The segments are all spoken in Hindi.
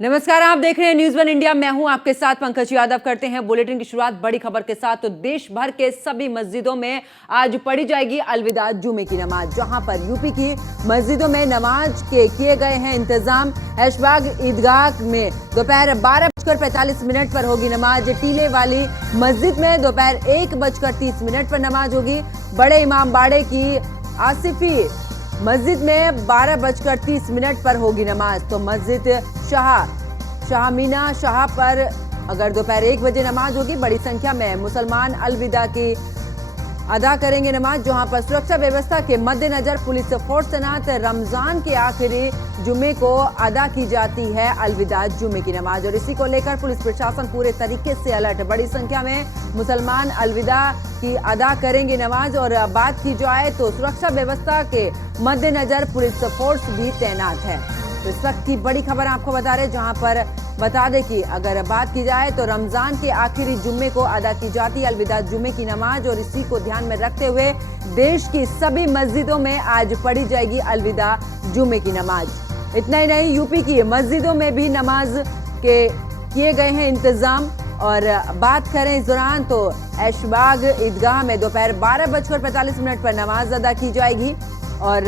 नमस्कार, आप देख रहे हैं न्यूज़ वन इंडिया। मैं हूं आपके साथ पंकज यादव। करते हैं बुलेटिन की शुरुआत बड़ी खबर के साथ। तो देश भर के सभी मस्जिदों में आज पढ़ी जाएगी अलविदा जुमे की नमाज। जहां पर यूपी की मस्जिदों में नमाज के किए गए हैं इंतजाम। ऐशबाग ईदगाह में दोपहर 12:45 पर होगी नमाज। टीले वाली मस्जिद में दोपहर 1:30 पर नमाज होगी। बड़े इमाम बाड़े की आसिफी मस्जिद में 12:30 पर होगी नमाज। तो मस्जिद शाहमीना शाह पर अगर दोपहर 1 बजे नमाज होगी। बड़ी संख्या में मुसलमान अलविदा की अदा करेंगे नमाज। जहां पर सुरक्षा व्यवस्था के मद्देनजर पुलिस फोर्स तैनात। रमजान के आखिरी जुमे को अदा की जाती है अलविदा जुमे की नमाज और इसी को लेकर पुलिस प्रशासन पूरे तरीके से अलर्ट। बड़ी संख्या में मुसलमान अलविदा की अदा करेंगे नमाज। और बात की जाए तो सुरक्षा व्यवस्था के मद्देनजर पुलिस फोर्स भी तैनात है। तो इस वक्त की बड़ी खबर आपको बता रहे, जहां पर बता दें कि अगर बात की जाए तो रमजान के आखिरी जुम्मे को अदा की जाती है अलविदा जुमे की नमाज और इसी को ध्यान में रखते हुए देश की सभी मस्जिदों में आज पढ़ी जाएगी अलविदा जुमे की नमाज। इतना ही नहीं, यूपी की मस्जिदों में भी नमाज के किए गए हैं इंतजाम। और बात करें इस दौरान तो ऐशबाग ईदगाह में दोपहर 12:45 पर नमाज अदा की जाएगी। और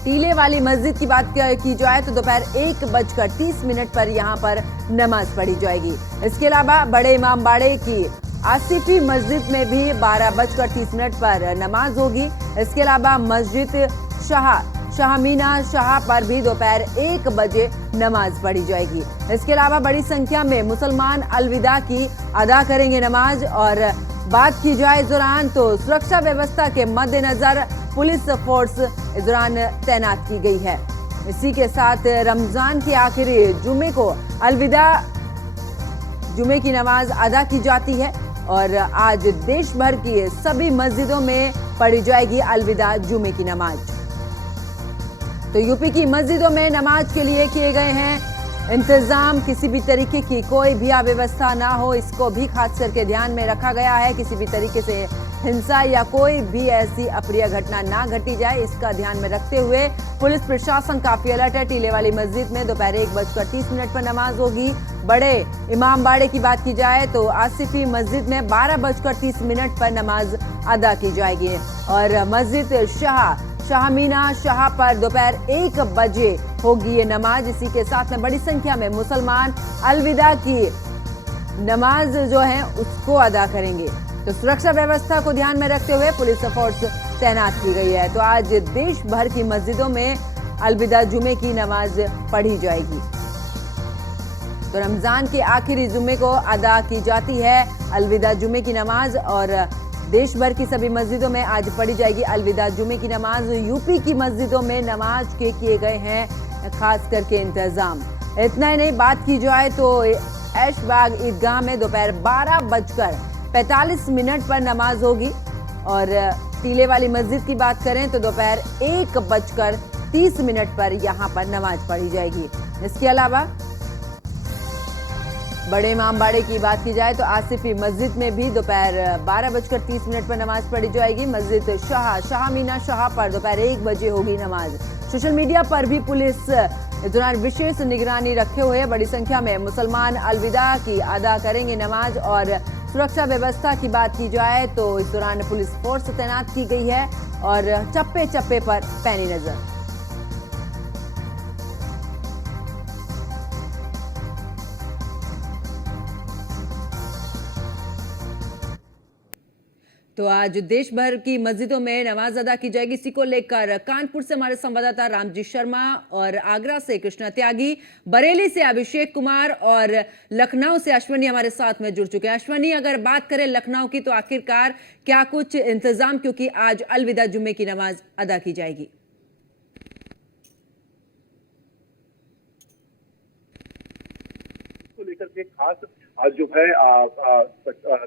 टीले वाली मस्जिद की बात की जाए तो दोपहर 1:30 पर यहां पर नमाज पढ़ी जाएगी। इसके अलावा बड़े इमाम बाड़े की आसिफी मस्जिद में भी 12:30 पर नमाज होगी। इसके अलावा मस्जिद शाहमीना शाह पर भी दोपहर 1 बजे नमाज पढ़ी जाएगी। इसके अलावा बड़ी संख्या में मुसलमान अलविदा की अदा करेंगे नमाज। और बात की जाए इस दौरान तो सुरक्षा व्यवस्था के मद्देनजर पुलिस फोर्स इस दौरान तैनात की गई है। इसी के साथ रमजान के आखिरी जुमे को अलविदा जुमे की नमाज अदा की जाती है और आज देश भर की सभी मस्जिदों में पढ़ी जाएगी अलविदा जुमे की नमाज। तो यूपी की मस्जिदों में नमाज के लिए किए गए हैं इंतजाम। किसी भी तरीके की कोई भी अव्यवस्था ना हो, इसको भी खास करके ध्यान में रखा गया है। किसी भी तरीके से हिंसा या कोई भी ऐसी अप्रिय घटना ना घटी जाए, इसका ध्यान में रखते हुए पुलिस प्रशासन काफी अलर्ट है। टीले वाली मस्जिद में दोपहर 1:30 पर नमाज होगी। बड़े इमाम बाड़े की बात की जाए तो आसिफी मस्जिद में 12:30 पर नमाज अदा की जाएगी। और मस्जिद शाहमीना शाह पर दोपहर 1 बजे होगी ये नमाज। इसी के साथ में बड़ी संख्या में मुसलमान अलविदा की नमाज जो है उसको अदा करेंगे। तो सुरक्षा व्यवस्था को ध्यान में रखते हुए पुलिस फोर्स तैनात की गई है। तो आज देश भर की मस्जिदों में अलविदा जुमे की नमाज पढ़ी जाएगी। तो रमजान के आखिरी जुमे को अदा की जाती है अलविदा जुमे की नमाज और देश भर की सभी मस्जिदों में आज पढ़ी जाएगी अलविदा जुमे की नमाज। यूपी की मस्जिदों में नमाज के किए गए हैं खास करके इंतजाम। इतना ही नहीं, बात की जाए तो ऐशबाग ईदगाह में दोपहर 12:45 पर नमाज होगी। और टीले वाली मस्जिद की बात करें तो दोपहर 1:30 पर यहां पर नमाज पढ़ी जाएगी। इसके अलावा बड़े इमाम बाड़े की बात की जाए तो आसिफी मस्जिद में भी दोपहर 12:30 पर नमाज पढ़ी जाएगी। मस्जिद शाहमीना शाह पर दोपहर 1 बजे होगी नमाज। सोशल मीडिया पर भी पुलिस इस दौरान विशेष निगरानी रखे हुए बड़ी संख्या में मुसलमान अलविदा की अदा करेंगे नमाज। और सुरक्षा व्यवस्था की बात की जाए तो इस दौरान पुलिस फोर्स तैनात की गई है और चप्पे चप्पे पर पैनी नजर। तो आज देश भर की मस्जिदों में नमाज अदा की जाएगी। इसी को लेकर कानपुर से हमारे संवाददाता रामजी शर्मा और आगरा से कृष्णा त्यागी, बरेली से अभिषेक कुमार और लखनऊ से अश्वनी हमारे साथ में जुड़ चुके हैं। अश्वनी, अगर बात करें लखनऊ की तो आखिरकार क्या कुछ इंतजाम, क्योंकि आज अलविदा जुम्मे की नमाज अदा की जाएगी? को लेकर के खास आज जो है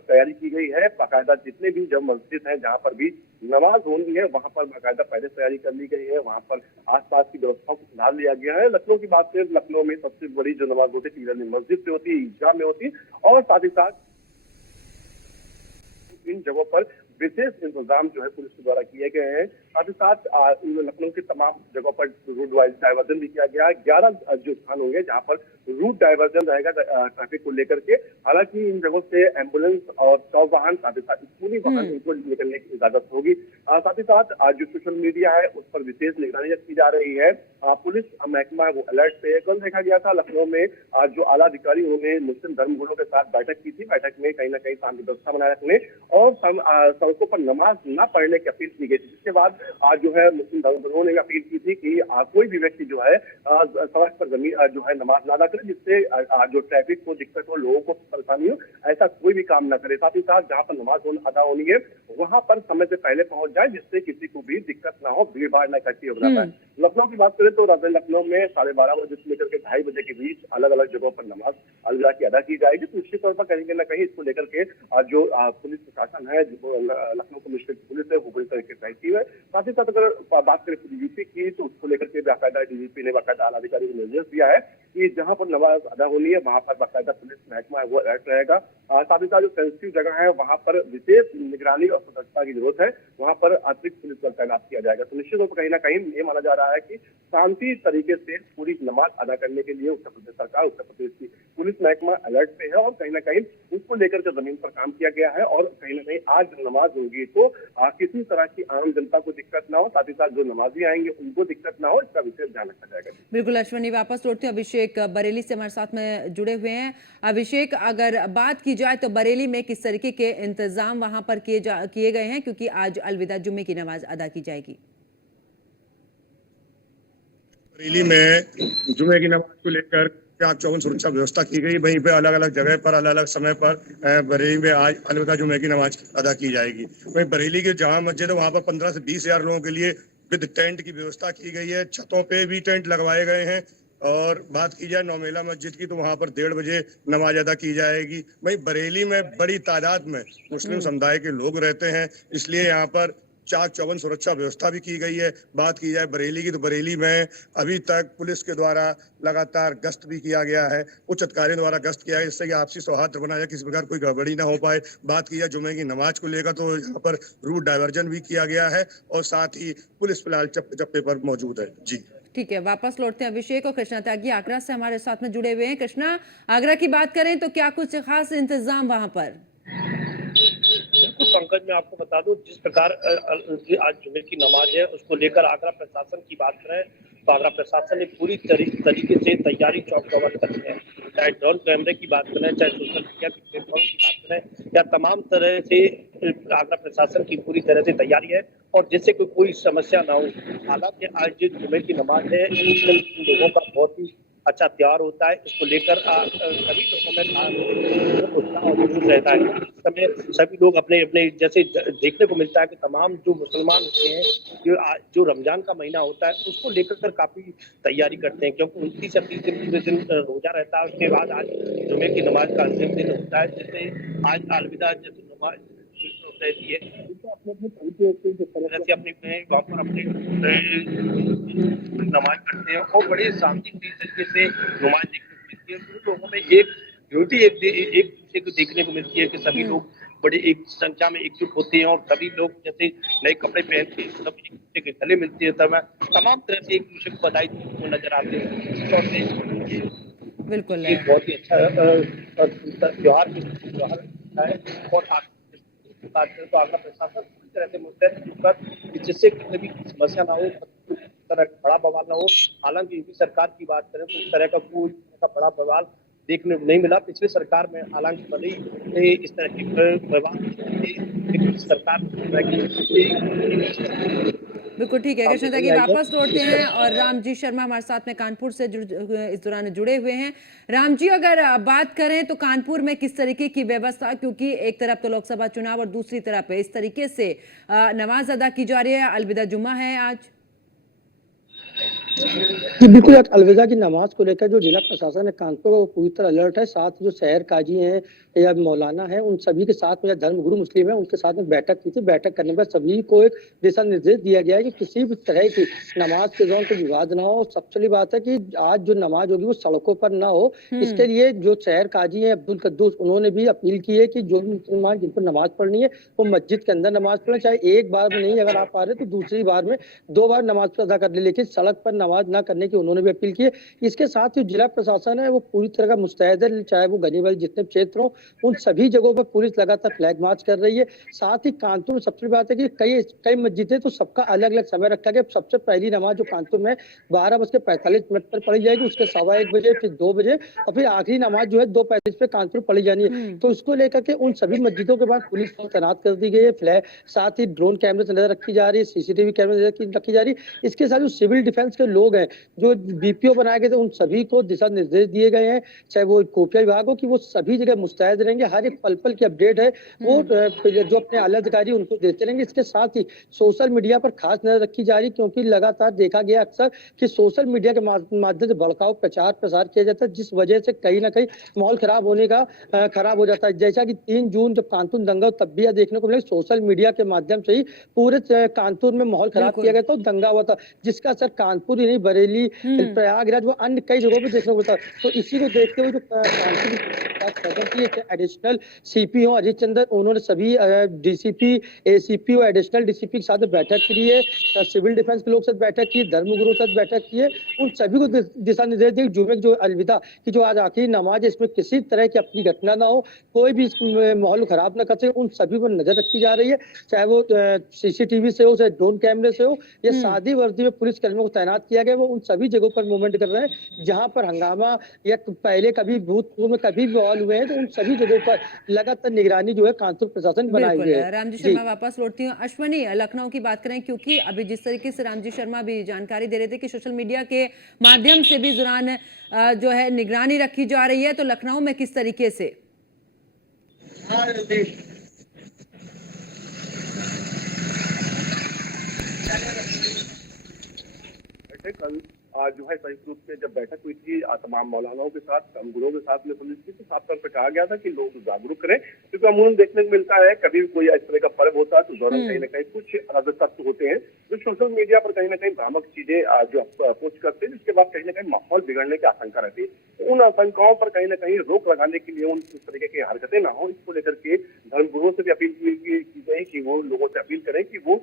तैयारी की गई है। बाकायदा जितने भी जब मस्जिद हैं जहां पर भी नमाज होनी है वहां पर बाकायदा पहले तैयारी कर ली गई है। वहां पर आसपास की व्यवस्थाओं को सुधार लिया गया है। लखनऊ की बात करें, लखनऊ में सबसे बड़ी जो नमाज होती है टीला मस्जिद में होती है, ईदगाह में होती है और साथ ही साथ इन जगहों पर विशेष इंतजाम जो है पुलिस के द्वारा किए गए हैं। साथ ही साथ लखनऊ के तमाम जगहों पर रूट वाइज डायवर्जन भी किया गया है। 11 जो स्थान होंगे जहां पर रूट डायवर्जन रहेगा ट्रैफिक को लेकर के। हालांकि इन जगहों से एम्बुलेंस और 100 वाहन, साथ ही साथ स्कूली वाहन इनको निकलने की इजाजत होगी। साथ ही साथ जो सोशल मीडिया है उस पर विशेष निगरानी रखी जा रही है। पुलिस महकमा है वो अलर्ट पे है। कल देखा गया था लखनऊ में जो आला अधिकारी उन्होंने मुस्लिम धर्मगुरुओं के साथ बैठक की थी। बैठक में कहीं ना कहीं शांति व्यवस्था बनाए रखने और सड़कों पर नमाज न पढ़ने की अपील की गई थी। जिसके बाद आज जो है मुस्लिम धर्मगुरुओं ने अपील की थी कि कोई भी व्यक्ति जो है सड़क पर जो है नमाज ना अदा करे, जिससे जो ट्रैफिक को दिक्कत हो, लोगों को परेशानी हो, ऐसा कोई भी काम ना करे। साथ ही साथ जहाँ पर नमाज अदा होनी है वहां पर समय से पहले पहुंच जाए, जिससे किसी को भी दिक्कत ना हो, भीड़ भाड़ न इकट्ठी हो पाए। लखनऊ की बात करें तो राजधानी लखनऊ में 12:30 बजे से लेकर के 2:30 बजे के बीच अलग अलग जगहों पर नमाज अलविदा की अदा की जाएगी। तो निश्चित तौर पर कहीं ना कहीं इसको लेकर के जो पुलिस प्रशासन है, जो लखनऊ कमिश्नरेट पुलिस है, वो पूरी तरीके से एक्टिव है। साथ ही साथ अगर बात करें डीजीपी की तो उसको लेकर के बाकायदा डीजीपी ने बाकायदा आला अधिकारी को निर्देश दिया है कि जहां पर नमाज अदा होनी है वहां पर बाकायदा पुलिस महकमा है वो अलर्ट रहेगा। साथ ही साथ जो सेंसिटिव जगह है वहां पर विशेष निगरानी और सतर्कता की जरूरत है, वहां पर अतिरिक्त पुलिस बल तैनात किया जाएगा। तो निश्चित तौर पर कहीं ना कहीं ये माना जा रहा है कि शांति तरीके से पूरी नमाज अदा करने के लिए उत्तर प्रदेश सरकार, उत्तर प्रदेश की पुलिस महकमा अलर्ट पे है और कहीं ना कहीं उसको लेकर के जमीन पर काम किया गया है। और कहीं ना कहीं आज नमाज होगी तो किसी तरह की आम जनता को दिक्कत ना हो, साथ ही साथ जो नमाजी आएंगे उनको दिक्कत ना हो, इसका विशेष ध्यान रखा जाएगा। बिल्कुल अश्वनी, वापस लौटते हैं। अभिषेक बरेली से हमारे साथ में जुड़े हुए हैं। अभिषेक, अगर बात की जाए तो बरेली में किस तरीके के इंतजाम वहां पर किए गए हैं, क्योंकि आज अलविदा जुम्मे की नमाज अदा की जाएगी? बरेली में जुमे की नमाज को लेकर चाक चौबंद सुरक्षा व्यवस्था की गई। वहीं पे अलग अलग जगह पर अलग अलग समय पर बरेली में आज अलविदा जुमे की नमाज अदा की जाएगी। वहीं बरेली के जहाँ मस्जिद है वहां पर 15 से 20 हजार लोगों के लिए विद टेंट की व्यवस्था की गई है। छतों पे भी टेंट लगवाए गए हैं। और बात की जाए नौमेला मस्जिद की तो वहां पर 1:30 बजे नमाज अदा की जाएगी। वहीं बरेली में बड़ी तादाद में मुस्लिम समुदाय के लोग रहते हैं, इसलिए यहाँ पर चाक चौबंद सुरक्षा व्यवस्था भी की गई है। बात की जाए बरेली की तो बरेली में अभी तक पुलिस के द्वारा लगातार गश्त भी किया गया है, उच्च अधिकारियों द्वारा गश्त किया है, जिससे कि आपसी सौहार्द बना जाए, किसी प्रकार कोई गड़बड़ी ना हो पाए। बात की जाए जुमे की नमाज को लेकर तो यहाँ पर रूट डायवर्जन भी किया गया है और साथ ही पुलिस फिलहाल चप्पे पर मौजूद है। जी ठीक है, वापस लौटते हैं अभिषेक। और कृष्णा त्यागी आगरा से हमारे साथ में जुड़े हुए हैं। कृष्णा, आगरा की बात करें तो क्या कुछ खास इंतजाम वहां पर? बिल्कुल पंकज, मैं आपको बता दूं जिस प्रकार आज जुमे की नमाज है उसको लेकर आगरा प्रशासन की बात करें तो आगरा प्रशासन ने पूरी तरीके से तैयारी चौक चौबंद कर दी है। चाहे ड्रोन कैमरे की बात करें, चाहे सोशल मीडिया की प्लेटफॉर्म की बात करें, या तमाम तरह से आगरा प्रशासन की पूरी तरह से तैयारी है और जिससे कोई समस्या ना हो। हालांकि आज जो जुमे की नमाज है मुस्लिम लोगों का बहुत ही अच्छा त्योहार होता है, इसको लेकर सभी लोगों में उत्साह और जुनून रहता है। इस समय सभी लोग अपने अपने जैसे देखने को मिलता है कि तमाम जो मुसलमान होते हैं जो रमजान का महीना होता है उसको लेकर काफी तैयारी करते हैं, क्योंकि 29 या 30 दिन पूरे दिन रोजा रहता है। उसके बाद आज जुमे की नमाज का अंतिम दिन होता है, जिससे आज अलविदा जैसे नमाज रहती है, अपने वहाँ पर अपने नमाज पढ़ते हैं और बड़े शांति तरीके से नमाज देखने को मिलती है। लोगों में एक यूनिटी एक दूसरे को देखने को मिलती है कि सभी लोग बड़े एक संख्या में एकजुट होते हैं और सभी लोग जैसे नए कपड़े पहन के सब एक दूसरे के गले मिलते हैं, तब तमाम तरह से एक दूसरे को बधाई नजर आते हैं। बिल्कुल, एक बहुत ही अच्छा त्योहार है। और बात करें तो आगरा प्रशासन पूरी तरह से मुस्तैद होकर जिससे किसी भी समस्या ना हो, तरह बड़ा बवाल ना हो। हालांकि यूपी सरकार की बात करें तो इस तरह का कोई बड़ा बवाल देखने को नहीं मिला पिछली सरकार में। हालांकि भले ही इस तरह के बवाल सरकार बिल्कुल ठीक है। कृष्णा त्यागी, वापस लौटते हैं और रामजी शर्मा हमारे साथ में कानपुर से इस दौरान जुड़े हुए हैं। रामजी, अगर बात करें तो कानपुर में किस तरीके की व्यवस्था, क्योंकि एक तरफ तो लोकसभा चुनाव और दूसरी तरफ इस तरीके से नमाज अदा की जा रही है, अलविदा जुम्मा है आज? जी, बिल्कुल आज अलविदा की नमाज को लेकर जो जिला प्रशासन है कानपुर वो पूरी तरह अलर्ट है। साथ ही जो शहर काजी हैं या मौलाना हैं उन सभी के साथ में या धर्मगुरु मुस्लिम हैं उनके साथ में बैठक की थी। बैठक करने पर सभी को एक दिशा निर्देश दिया गया है कि किसी भी तरह की नमाज के दौरान कोई विवाद ना हो। सबसे बड़ी बात है कि आज जो नमाज होगी वो सड़कों पर ना हो। इसके लिए जो शहर काजी हैं अब्दुल कद्दूस उन्होंने भी अपील की है कि जो भी मुसलमान जिनको नमाज पढ़नी है वो मस्जिद के अंदर नमाज पढ़े, चाहे एक बार में नहीं अगर आप आ रहे तो दूसरी बार में 2 बार नमाज अदा कर ले, लेकिन सड़क पर नमाज ना करने की उन्होंने भी अपील की है। इसके साथ ही जिला प्रशासन है वो पूरी तरह का मुस्तैद है, चाहे वो गनीवाली जितने क्षेत्र हो उन सभी जगहों पर पुलिस लगातार फ्लैग मार्च कर रही है। साथ ही कानपुर में सबसे बड़ी बात है कि कई कई मस्जिदें तो सबका अलग अलग समय रखा गया। सबसे पहली नमाज जो कानपुर में 12:45 पर पढ़ी जाएगी, उसके 1:15 बजे, फिर 2 बजे और फिर आखिरी नमाज जो है 2:35 पे कानपुर पढ़ी जानी है। तो इसको लेकर के उन सभी मस्जिदों के बाद पुलिस को तैनात कर दी गई है। फ्लैग साथ ही ड्रोन कैमरे से नजर रखी जा रही है, सीसीटीवी कैमरे से नजर रखी जा रही है। इसके साथ जो सिविल डिफेंस के लोग हैं जो बीपीओ बनाए गए थे उन सभी को दिशा निर्देश दिए गए हैं, चाहे वो खुफिया विभाग हो, कि वो सभी जगह मुस्तैद रहेंगे। हर एक पल पल की अपडेट है वो जो अपने आला अधिकारी उनको देते रहेंगे। इसके साथ ही सोशल मीडिया पर खास नजर रखी जा रही है क्योंकि लगातार देखा गया अक्सर कि सोशल मीडिया के माध्यम से भड़काऊ प्रचार प्रसार किया जाता है, जिस वजह से कहीं ना कहीं माहौल खराब होने का खराब हो जाता है। जैसा कि 3 जून जब कानपुर दंगा हो तब भी यह देखने को मिला सोशल मीडिया के माध्यम से ही पूरे कानपुर में माहौल खराब किया गया था, दंगा हुआ था, जिसका असर कानपुर ही नहीं बरेली, प्रयागराज व अन्य कई जगहों पर देखने को मिलता। तो इसी को देखते हुए जो कानपुर एडिशनल सीपी हो अजीत चंद्र उन्होंने सभी डीसीपी, एसीपी और एडिशनल डीसीपी के साथ बैठक की है, सिविल डिफेंस के लोग साथ बैठक की, धर्मगुरु के साथ बैठक की है। उन सभी को दिशा निर्देश दिए जुमे जो अलविदा की जो आज आखिरी नमाज है इसमें किसी तरह की अपनी घटना ना हो, कोई भी माहौल खराब ना कर सके, उन सभी पर नजर रखी जा रही है, चाहे वो सीसीटीवी से हो, चाहे ड्रोन कैमरे से हो, या सादी वर्दी में पुलिस कर्मियों को तैनात किया गया। वो उन सभी जगहों पर मूवमेंट कर रहे हैं जहां पर हंगामा या पहले कभी भूतपूर्व में कभी भी बवाल हुए हैं, तो उन सभी जगहों पर लगातार निगरानी जो है कानपुर प्रशासन बनाई गई है। रामजी शर्मा वापस लौटती हूँ। अश्वनी, लखनऊ की बात करें क्योंकि अभी जिस तरीके से रामजी शर्मा भी जानकारी दे रहे थे कि सोशल मीडिया के माध्यम से भी दौरान जो है निगरानी रखी जा रही है, तो लखनऊ में किस तरीके से? कल जो है संयुक्त रूप से जब बैठक हुई थी तमाम मौलानाओं के साथ, धर्मगुरुओं के साथ में पुलिस की, तो साफ तौर पर कहा गया था कि लोग जागरूक करें, क्योंकि अमूमन देखने को मिलता है कभी भी कोई इस तरह का पर्व होता है तो दौरान कहीं ना कहीं कुछ अराजक तत्व होते हैं जो सोशल मीडिया पर कहीं ना कहीं भ्रामक चीजें जो पोस्ट करते हैं, जिसके बाद कहीं ना कहीं माहौल बिगड़ने की आशंका रहती है। तो उन आशंकाओं पर कहीं ना कहीं रोक लगाने के लिए उन इस तरीके की हरकतें ना हो, इसको लेकर के धर्मगुरुओं से भी अपील की गई कि वो लोगों से अपील करें कि वो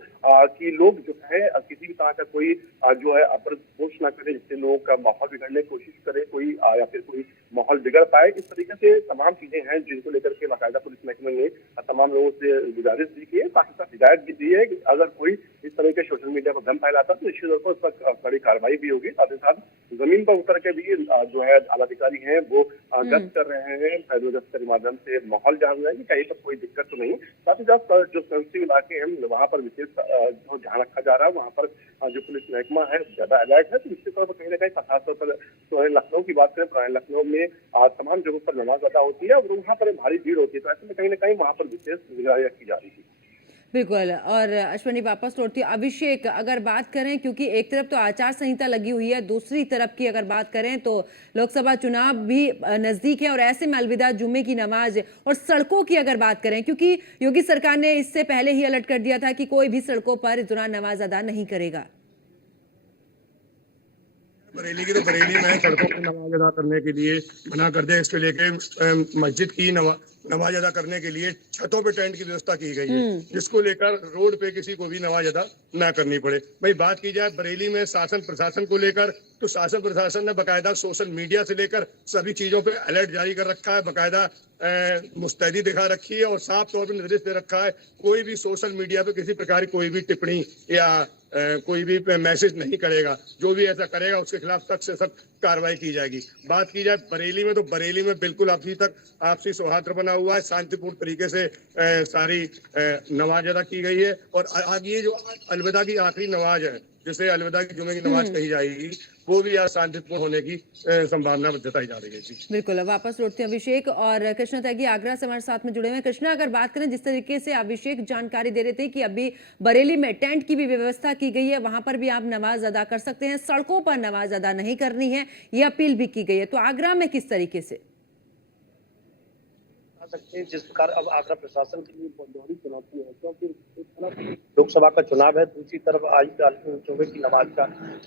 कि लोग जो है किसी भी तरह का कोई जो है अपराध पोस्ट ना करें जिससे लोगों का माहौल बिगड़ने की कोशिश करे कोई या फिर कोई माहौल बिगड़ पाए। इस तरीके से तमाम चीजें हैं जिनको लेकर के बाकायदा पुलिस महकमे ने तमाम लोगों से गुजारिश भी की है, साथ ही साथ हिदायत भी दी है कि अगर कोई इस तरह के सोशल मीडिया पर भ्रम फैलाता तो निश्चित तौर पर उस पर कड़ी कार्रवाई भी होगी। साथ ही साथ जमीन पर उतर के भी जो है आलाधिकारी हैं वो गश्त कर रहे हैं, पैदल गश्त के माध्यम से माहौल जान रहे हैं कि कहीं पर कोई दिक्कत तो नहीं। साथ ही साथ जो सेंसिटिव इलाके हैं वहाँ पर विशेष जो ध्यान रखा जा रहा है, वहाँ पर जो पुलिस महकमा है ज्यादा अलर्ट है। तो निश्चित तौर पर कहीं ना कहीं खासतौर पर तो लखनऊ की बात करें, पुराने लखनऊ में तमाम जगहों पर नमाज अदा होती है और वहाँ पर भारी भीड़ होती है, तो ऐसे में कहीं ना कहीं वहाँ पर विशेष निगरानी रखी जा रही है। बिल्कुल। और अश्वनी वापस लौटती है। अभिषेक, अगर बात करें क्योंकि एक तरफ तो आचार संहिता लगी हुई है, दूसरी तरफ की अगर बात करें तो लोकसभा चुनाव भी नजदीक है और ऐसे में अलविदा जुम्मे की नमाज और सड़कों की अगर बात करें, क्योंकि योगी सरकार ने इससे पहले ही अलर्ट कर दिया था कि कोई भी सड़कों पर इस दौरान नमाज अदा नहीं करेगा। बरेली की तो बरेली में सड़कों पर नमाज अदा करने के लिए मना कर दिया। इसको लेके मस्जिद की नमाज अदा करने के लिए छतों पे टेंट की व्यवस्था की गई है, जिसको लेकर रोड पे किसी को भी नमाज अदा ना करनी पड़े। भाई बात की जाए बरेली में शासन प्रशासन को लेकर, तो शासन प्रशासन ने बकायदा सोशल मीडिया से लेकर सभी चीजों पे अलर्ट जारी कर रखा है, बकायदा मुस्तैदी दिखा रखी है और साफ तौर पर निर्देश दे रखा है कोई भी सोशल मीडिया पे किसी प्रकार की कोई भी टिप्पणी या कोई भी मैसेज नहीं करेगा। जो भी ऐसा करेगा उसके खिलाफ सख्त से सख्त कार्रवाई की जाएगी। बात की जाए बरेली में, तो बरेली में बिल्कुल आपसी सौहार्द बना हुआ है, शांतिपूर्ण तरीके से सारी नमाज अदा की गई है। और आगे ये जो अलविदा की आखिरी नमाज है जिससे अलविदा की जुमे की नमाज कही जाएगी, वो भी आज शांतिपूर्ण होने की संभावना जताई जा रही है। जी बिल्कुल, वापस लौटते हैं अभिषेक और कृष्णा त्यागी आगरा से हमारे साथ में जुड़े हुए हैं। कृष्णा, अगर बात करें जिस तरीके से अभिषेक जानकारी दे रहे थे कि अभी बरेली में टेंट की भी व्यवस्था की गई है, वहां पर भी आप नमाज अदा कर सकते हैं, सड़कों पर नमाज अदा नहीं करनी है, ये अपील भी की गई है, तो आगरा में किस तरीके से सकते हैं जिस प्रकार अब आगरा प्रशासन के लिए बहुत दोहरी चुनौती है, क्योंकि एक तरफ लोकसभा का चुनाव है, दूसरी तरफ आज जुमे की नमाज का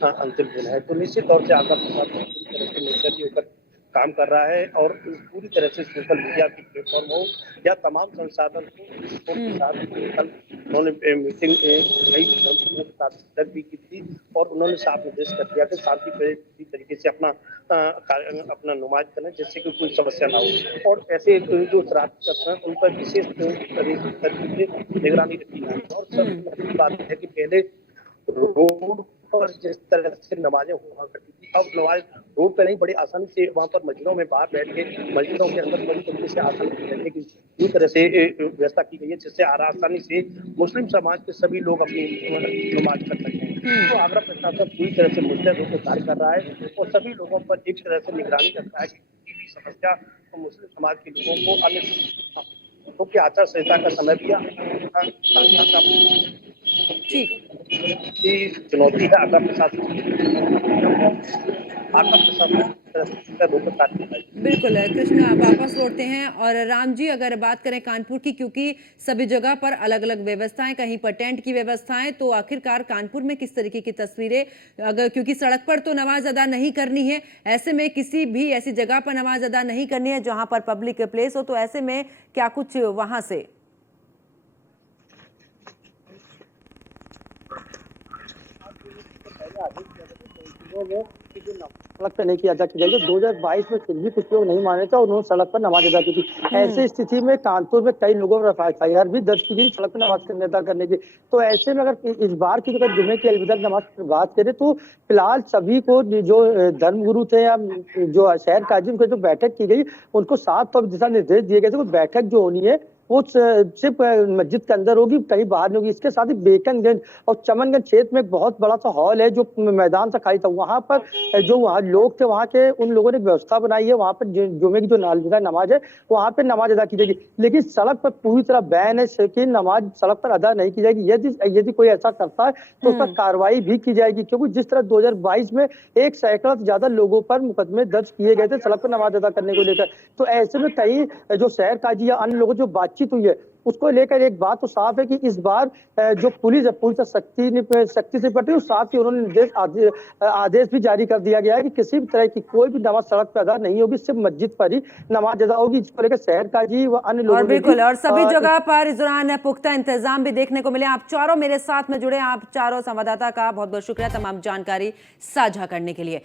अंतिम दिन है, तो निश्चित तौर से आगरा प्रशासन पूरी तरह से निर्दयी होकर काम कर रहा है और पूरी तरह से सोशल मीडिया की प्लेटफॉर्म हो या तमाम संसाधन को के साथ कल उन्होंने मीटिंग कई धर्मगुरुओं के साथ भी की थी और उन्होंने साफ निर्देश कर दिया कि शांति तरीके से अपना नमाज करें जिससे कि कोई समस्या ना हो और ऐसे जो शरारत करते हैं उन पर विशेष तरीके से निगरानी रखी जाए। और सबसे बात है कि पहले रोड पर जिस तरह से नमाजें हुआ करती थी, अब नमाज रोड पे नहीं, बड़ी आसानी से वहां पर मस्जिदों में बाहर बैठ के मस्जिदों के अंदर बड़ी तरीके से आसानी से बैठने की पूरी तरह से व्यवस्था की गई है, जिससे आसानी से मुस्लिम समाज के सभी लोग अपनी नमाज कर सकते हैं। तो आगरा प्रशासन पूरी तरह से मुस्तैद होकर कार्य कर रहा है और सभी लोगों पर एक तरह से निगरानी करता है कि किसी भी समस्या तो मुस्लिम समाज के लोगों को अन्य क्योंकि आचार संहिता का समय भी चुनौती है आगरा प्रशासन बिल्कुल कृष्णा, वापस लौटते हैं और राम जी अगर बात करें कानपुर की, क्योंकि सभी जगह पर अलग अलग व्यवस्थाएं, कहीं पर टेंट की व्यवस्थाएं, तो आखिरकार कानपुर में किस तरीके की तस्वीरें, अगर क्योंकि सड़क पर तो नमाज अदा नहीं करनी है, ऐसे में किसी भी ऐसी जगह पर नमाज अदा नहीं करनी है जहां पर पब्लिक प्लेस हो, तो ऐसे में क्या कुछ वहां से सड़क पर नहीं किया जा जाएगा। 2022 में फिर भी कुछ लोग नहीं माने थे और उन्होंने सड़क पर नमाज अदा की थी। ऐसी स्थिति में कानपुर में कई लोगों पर FIR भी दर्ज की गई सड़क पर नमाज अदा करने की। तो ऐसे में अगर इस बार की अगर जुमे की अलविदा नमाज की बात करें तो फिलहाल सभी को जो धर्मगुरु थे या जो शहर काजी उनको जो बैठक की गई उनको साफ तौर दिशा निर्देश दिए गए थे। बैठक जो होनी है वो सिर्फ मस्जिद के अंदर होगी, कहीं बाहर नहीं होगी। इसके साथ ही बेकनगंज और चमनगंज क्षेत्र में बहुत बड़ा सा हॉल है जो मैदान से खाली था, वहां पर जो वहाँ लोग थे वहां के उन लोगों ने व्यवस्था बनाई है, वहां पर जुमे की जो अलविदा नमाज है वहां पर नमाज अदा की जाएगी। लेकिन सड़क पर पूरी तरह बैन है कि नमाज सड़क पर अदा नहीं की जाएगी। यदि कोई ऐसा करता है तो उस पर कार्रवाई भी की जाएगी, क्योंकि जिस तरह 2022 में 1 सैकड़ा से ज्यादा लोगों पर मुकदमे दर्ज किए गए थे सड़क पर नमाज अदा करने को लेकर। तो ऐसे में कई जो शहर काजी या अन्य लोगों जो बातचीत हुई है उसको लेकर एक बात तो साफ है कि इस बार जो पुलिस है पूरी सख्ती से पड़ी, साथ ही उन्होंने आदेश भी जारी कर दिया गया है कि किसी भी तरह की कोई भी नमाज सड़क पर अदा नहीं होगी, सिर्फ मस्जिद पर ही नमाज अदा होगी। इसको लेकर शहर काजी व अन्य लोगों बिल्कुल और सभी जगह पर इस दौरान पुख्ता इंतजाम भी देखने को मिले। आप चारों मेरे साथ में जुड़े, आप चारों संवाददाता का बहुत बहुत शुक्रिया तमाम जानकारी साझा करने के लिए।